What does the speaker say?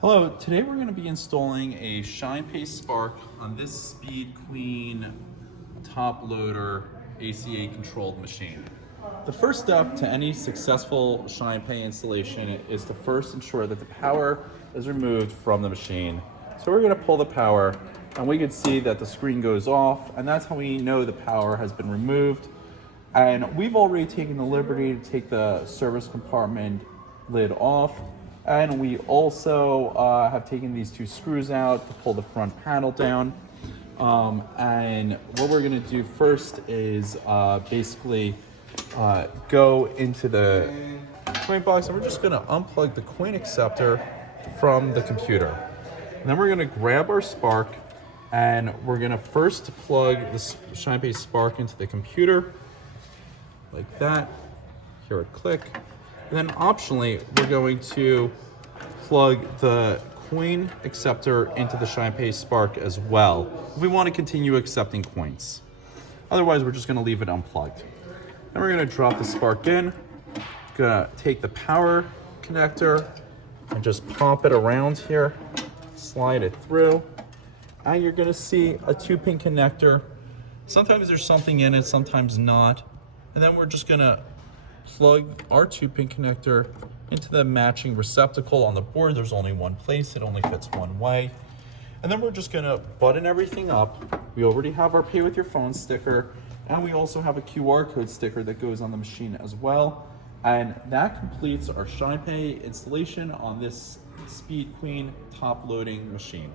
Hello, today we're going to be installing a ShinePay Spark on this Speed Queen top loader ACA controlled machine. The first step to any successful ShinePay installation is to first ensure that the power is removed from the machine. So we're going to pull the power and we can see that the screen goes off, and that's how we know the power has been removed. And we've already taken the liberty to take the service compartment lid off. And we also have taken these two screws out to pull the front panel down. And what we're gonna do first is basically go into the coin box, and we're just gonna unplug the coin acceptor from the computer. And then we're gonna grab our Spark, and we're gonna first plug the ShinePay Spark into the computer, like that. Hear it click. And then optionally, we're going to plug the coin acceptor into the ShinePay Spark as well, if we want to continue accepting coins. Otherwise, we're just going to leave it unplugged. Then we're going to drop the Spark in, going to take the power connector and just pop it around here, slide it through, and you're going to see a 2-pin connector. Sometimes there's something in it, sometimes not. And then we're just going to plug our 2-pin connector into the matching receptacle on the board. There's only one place, it only fits one way. And then we're just gonna button everything up. We already have our Pay with Your Phone sticker, and we also have a QR code sticker that goes on the machine as well. And that completes our ShinePay installation on this Speed Queen top loading machine.